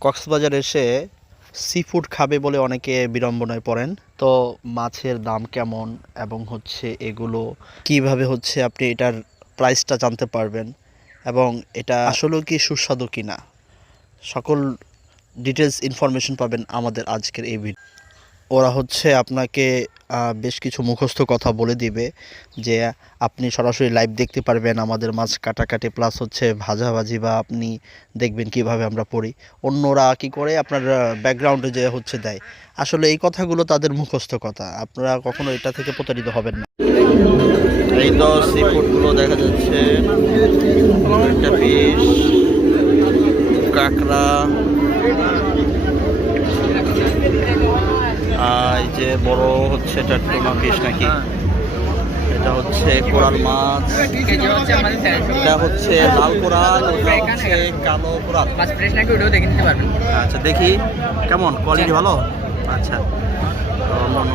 কক্সবাজার এসে sea food খাবে বলে অনেকে বিড়ম্বনায় পড়েন। তো মাছের দাম কেমন এবং হচ্ছে এগুলো কীভাবে হচ্ছে আপনি এটার প্রাইসটা জানতে পারবেন এবং এটা আসলেও কি সুস্বাদু কিনা? সকল ডিটেলস ইনফরমেশন পাবেন আমাদের আজকের এই ভিডিও ওরা হচ্ছে আপনাকে বেশ কিছু মুখস্থ কথা বলে দিবে যে আপনি সরাসরি লাইভ দেখতে পারবেন আমাদের মাছ কাটাকাটি প্লাস হচ্ছে ভাজাভাজি বা আপনি দেখবেন কীভাবে আমরা পড়ি। অন্যরা কি করে আপনার ব্যাকগ্রাউন্ডে যে হচ্ছে দেয়। আসলে এই কথাগুলো তাদের মুখস্থ কথা। আপনারা কখনো এটা থেকে প্রতারিত হবেন না। এই তো সি ফুডগুলো দেখা যাচ্ছে। একটা কাঁকড়া বড় হচ্ছে এটা টুনা ফিশ নাকি? এটা হচ্ছে কোরাল মাছ। এটা হচ্ছে লাল কোরাল হচ্ছে কালো কোরাল। মাছ ফ্রেশ নাকি ওটাও দেখে নিতে পারবেন। আচ্ছা দেখি। কেমন? কোয়ালিটি ভালো? আচ্ছা।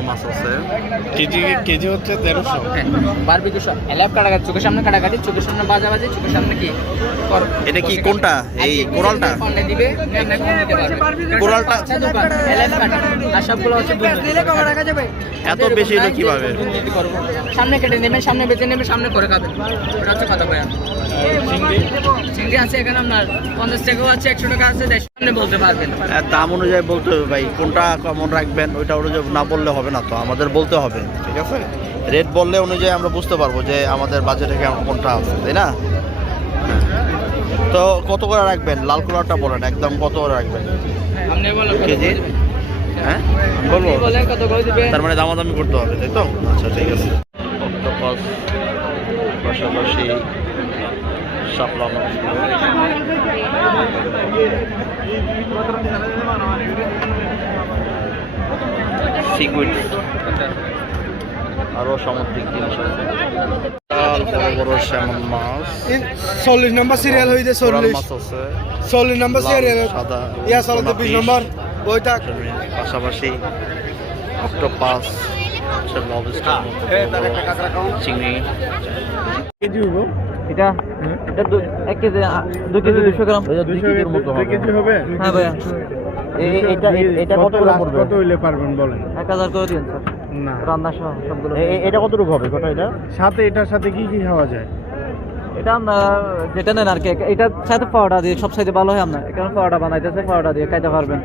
মাছ আছে। কেজি কেজি হচ্ছে তেরোশো হ্যাঁ এলাপ কাটাকাটি চোখের সামনে কাটাকাটি চোখের সামনে বাজা বাজে চোখের সামনে কি? কর- এটা কি কোনটা? এই কোরালটা? দিবে আপনি ফোন দিতে পারবেন কোরালটা? আচ্ছা আর সবগুলো হচ্ছে এত বেশি হলো কীভাবে? সামনে কেটে নেবেন সামনে বেঁচে নেবেন সামনে করে খাবেন। ওটা হচ্ছে কথা চিংড়ি? আছে এখানে আপনার পঞ্চাশ টাকাও আছে একশো টাকা আছে বলতে পারবেন দাম অনুযায়ী বলতে হবে ভাই কোনটা কেমন রাখবেন ওইটা অনুযায়ী না বললে হবে না তো আমাদের বলতে হবে ঠিক আছে? রেট বললে অনুযায়ী আমরা বুঝতে পারব যে আমাদের বাজেটে কেমন কোনটা আছে তাই না? তো কত করে রাখবেন? লাল কালারটা বলেন একদম কত করে রাখবেন? কেজি? হ্যাঁ? বলব। তার মানে দামাদামি করতে হবে তাই তো? আচ্ছা ঠিক আছে। পাশাপাশি শাপলা মাছগুলো সিকুইড আরও সামুদ্রিক জিনিস আছে। বড় বড় স্যামন মাছ। চল্লিশ নম্বর সিরিয়াল কোরাল চল্লিশ। মাছ চল্লিশ নম্বর সিরিয়াল সাদা ইয়া চলতে বিশ নম্বর। ওইটা পাশাপাশি অক্টোপাস লবস্টার চিংড়ি। কেজি হব এটা? এটা দু- এক কেজি আ- কেজি দুশো গ্রাম। দুই কেজির মতো হবে। কেজি হবে? হ্যাঁ ভাইয়া। এটা এটা কত করে পড়বে? কত হইলে পারবেন বলেন? এক হাজার করে দিন স্যার। না। রান্না সহ সবগুলো। এটা কতটুকু হবে? কত এটা? সাথে এটার সাথে কি কি খাওয়া যায়? এটা আমরা যেটা নেন আর কি এটার সাথে পাউডার দিয়ে সব সাইডে ভালো হয় আপনার এখানে পাউডার বানাইতেছে পাউডার দিয়ে খাইতে পারবেন।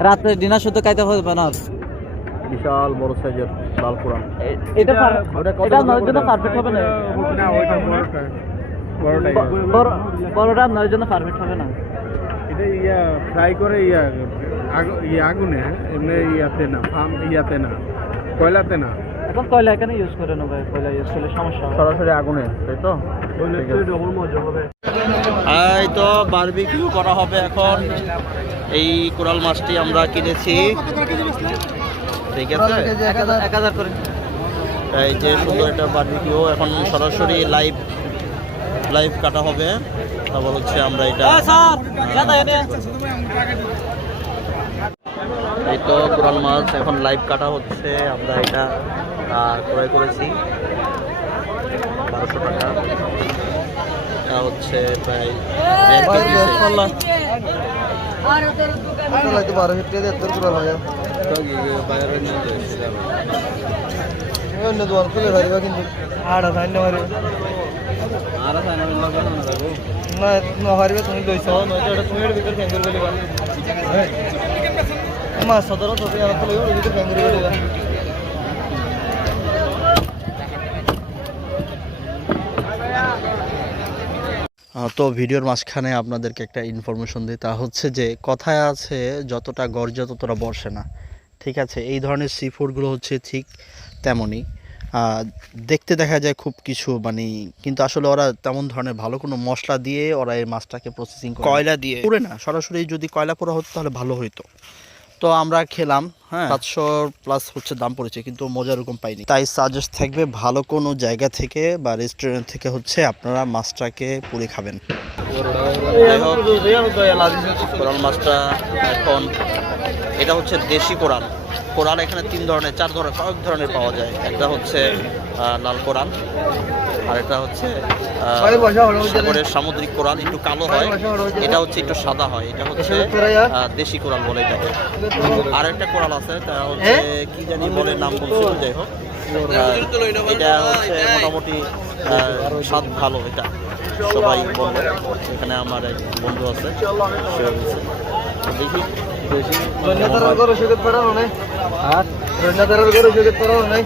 রাত্রে ডিনার শুধু খাইতে পারবে না আর। বিশাল বড় সাইজের লাল এ- এটা কত এটা করে জন্য পারফেক্ট হবে না? বড়টা বড়টা আপনার জন্য পারফেক্ট হবে না। এটা ইয়া ফ্রাই করে ইয়া আগু- ইয়া আগুনে এমনি ইয়াতে না ফার্ম ইয়াতে না কয়লাতে না। এখন কয়লা এখানে ইউজ করে নেবে কয়লা ইউজ করলে সমস্যা সরাসরি আগুনে তাই তো? এই তো বারবিকিউ করা হবে এখন। এই কোরাল মাছটি আমরা কিনেছি। ঠিক আছে? এক হাজার করে। এই যে সুন্দর একটা বারবিকিউ এখন সরাসরি লাইভ লাইভ কাটা হবে। তারপর হচ্ছে আমরা এটা এনে এই তো কোরাল মাছ এখন লাইভ কাটা হচ্ছে। আমরা এটা ক্রয় করেছি। বারোশো টাকা। এটা হচ্ছে প্রায় তো ভিডিওর মাঝখানে আপনাদেরকে একটা ইনফরমেশন দিই, তা হচ্ছে যে কথায় আছে, যতটা গর্জা ততটা বর্ষে না। ঠিক আছে, এই ধরনের সি ফুডগুলো হচ্ছে ঠিক তেমনই। দেখতে দেখা যায় খুব কিছু মানে কিন্তু আসলে ওরা তেমন ধরনের ভালো কোনো মশলা দিয়ে ওরা এই মাছটাকে প্রসেসিং করে। কয়লা দিয়ে? পুরে না সরাসরি যদি কয়লা পোড়া হতো তাহলে ভালো হতো তো আমরা খেলাম হ্যাঁ। সাতশো প্লাস হচ্ছে দাম পড়েছে কিন্তু মজা এরকম পাইনি। তাই সাজেস্ট থাকবে ভালো কোনো জায়গা থেকে বা রেস্টুরেন্ট থেকে হচ্ছে আপনারা মাছটাকে পুড়ে খাবেন। কোরাল মাছটা এখন এটা হচ্ছে দেশি কোরাল। কোরাল এখানে তিন ধরনের চার ধরনের কয়েক ধরনের পাওয়া যায়। একটা হচ্ছে লাল কোরাল আর এটা হচ্ছে সাগরের সামুদ্রিক কোরাল একটু কালো হয়। এটা হচ্ছে একটু সাদা হয়। এটা হচ্ছে? আহ, দেশি কোরাল বলে এটাকে। আর একটা কোরাল আছে তা হচ্ছে কি জানি বলে নাম বলছিল যাই হোক। এটা হচ্ছে মোটামুটি আহ, স্বাদ ভালো এটা। সবাই বলবে এখানে আমার এক বন্ধু আছে দেখি। পড়ানো নাই আর পড়ানো নাই।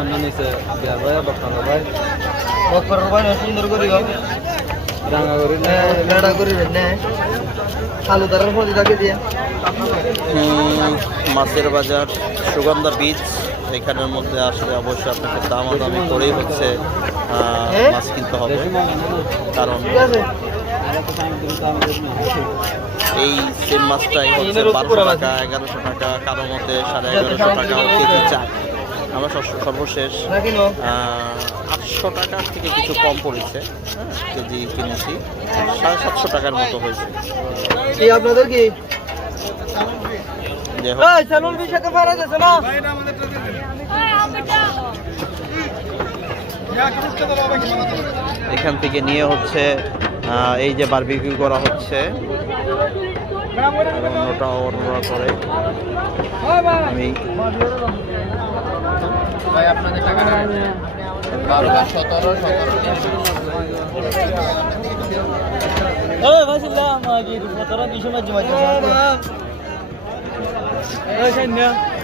অন্য নিচে বিয়ার ভাই ভাই। সুন্দর করে রাঙা করে লেড়া করে নে আলু দারের ফদি থাকে দিয়ে। মাছের বাজার সুগন্ধা বীজ এখানের মধ্যে আসলে অবশ্যই আপনাকে দামাদামি করেই হচ্ছে মাছ কিনতে হবে। কারণ এই সেম মাছটাই হচ্ছে বারোশো টাকা এগারোশো টাকা কারও মতে সাড়ে এগারোশো টাকা কেজি চায় আমরা সর্ব- সর্বশেষ আটশো টাকার থেকে কিছু কম পড়েছে হ্যাঁ, কেজি কিনেছি। সাড়ে সাতশো টাকার মতো হয়েছে। আপনাদের কি? না এখান থেকে নিয়ে হচ্ছে এই যে বারবিকিউ করা হচ্ছে। অন্যটা অন্যরা করে। আমি সতেরো সতেরো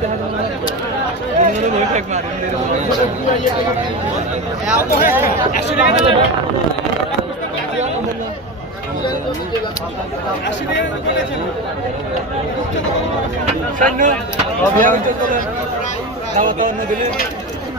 সামনে মান মারে দাওয়া দিলে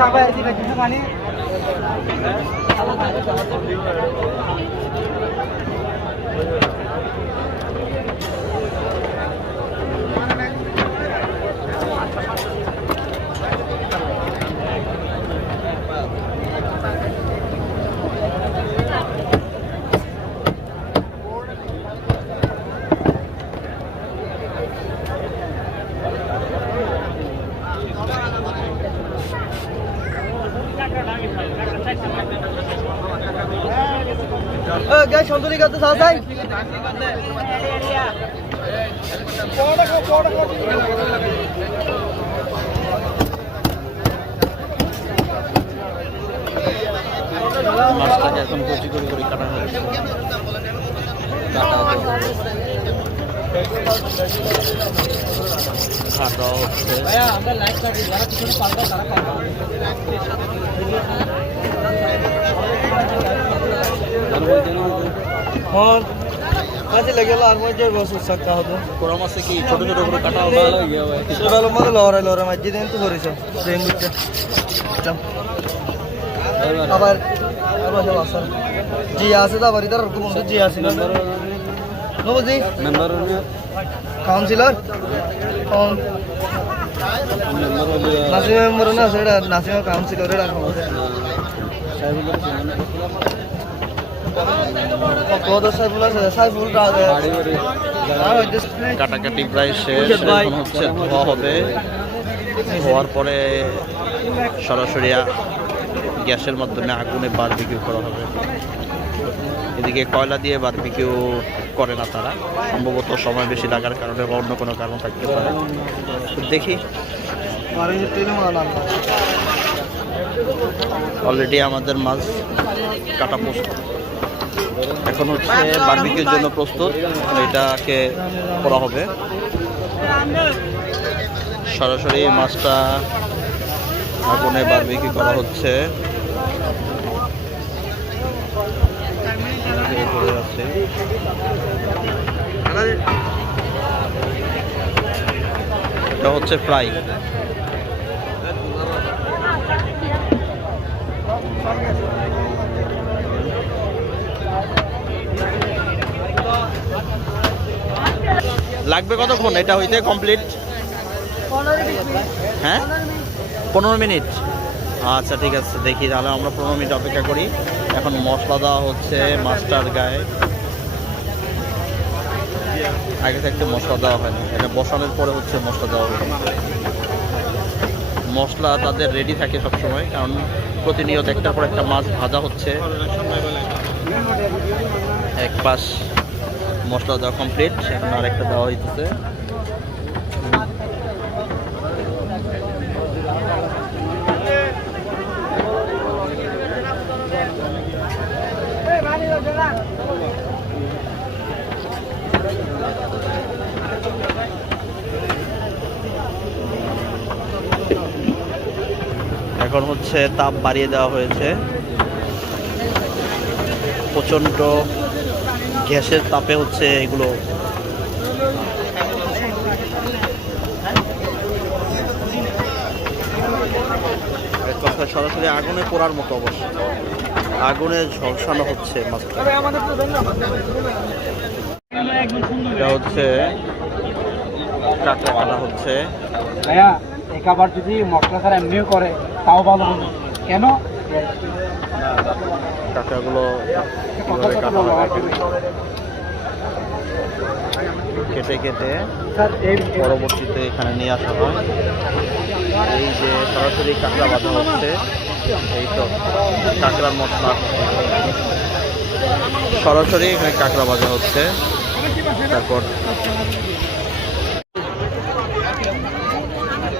সাবাই আছি না কিছু খানি গ্যাস সন্তুলি করতে চাও চাই মাছটাকে এখন কচি করে করে কাটা হচ্ছে কাটা হচ্ছে আমরা তারা হন কাজে লেগে আর মধ্যে বসে সাক্কা হতো কোরা মাছে কি? ছোট ছোট করে কাটা হবে সেবেলা মধ্যে লড়াই লড়াই মাঝে দিন তো করেছে ট্রেন দিচ্ছে আবার আবার আসার জি আছে তো আবার ইধার কোন জি আছে না? নবজি? মেম্বার কাউন্সিলর কোন? নাসিম মেম্বার না সেটা নাসিম কাউন্সিলর এটা কাটাকাটি প্রায় শেষ এখন হচ্ছে ধোয়া হবে। ধোয়ার পরে সরাসরি গ্যাসের মাধ্যমে আগুনে বারবিকিউ করা হবে। এদিকে কয়লা দিয়ে বারবিকিউ করে না তারা। সম্ভবত সময় বেশি লাগার কারণে বা অন্য কোনো কারণ থাকতে পারে। দেখি। অলরেডি আমাদের মাছ কাটা প্রস্তুত। এখন হচ্ছে বার্বিকিউর জন্য প্রস্তুত এটাকে করা হবে সরাসরি মাছটা আগুনে বার্বিকিউ করা হচ্ছে। এটা হচ্ছে ফ্রাই লাগবে কতক্ষণ? এটা হইতে কমপ্লিট হ্যাঁ? পনেরো মিনিট। আচ্ছা ঠিক আছে, দেখি তাহলে আমরা পনেরো মিনিট অপেক্ষা করি। এখন মশলা দেওয়া হচ্ছে মাছটার গায়ে। আগে থাকতে মশলা দেওয়া হয় না। এটা বসানোর পরে হচ্ছে মশলা দেওয়া হয় মশলা তাদের রেডি থাকে সবসময়, কারণ প্রতিনিয়ত একটার পর একটা মাছ ভাজা হচ্ছে। এক পাশ মশলা দেওয়া কমপ্লিট এখন আরেকটা দেওয়া হইতেছে। এখন হচ্ছে তাপ বাড়িয়ে দেওয়া হয়েছে। প্রচণ্ড গ্যাসের তাপে হচ্ছে এগুলো সরাসরি আগুনে পোড়ার মতো অবশ্য আগুনে ঝলসানো হচ্ছে মাছটা এটা হচ্ছে কাঁকড়া কাটা হচ্ছে। ভাইয়া একাবার যদি মশলা ছাড়া এমনিও করে তাও ভালো হবে। কেন? কাঁকড়াগুলো কীভাবে কাটা হয় কেটে কেটে পরবর্তীতে এখানে নিয়ে আসা হয়। এই যে সরাসরি কাঁকড়া বাঁধা হচ্ছে, এই তো কাঁকড়ার মশলা। সরাসরি এখানে কাঁকড়া ভাজা হচ্ছে। তারপর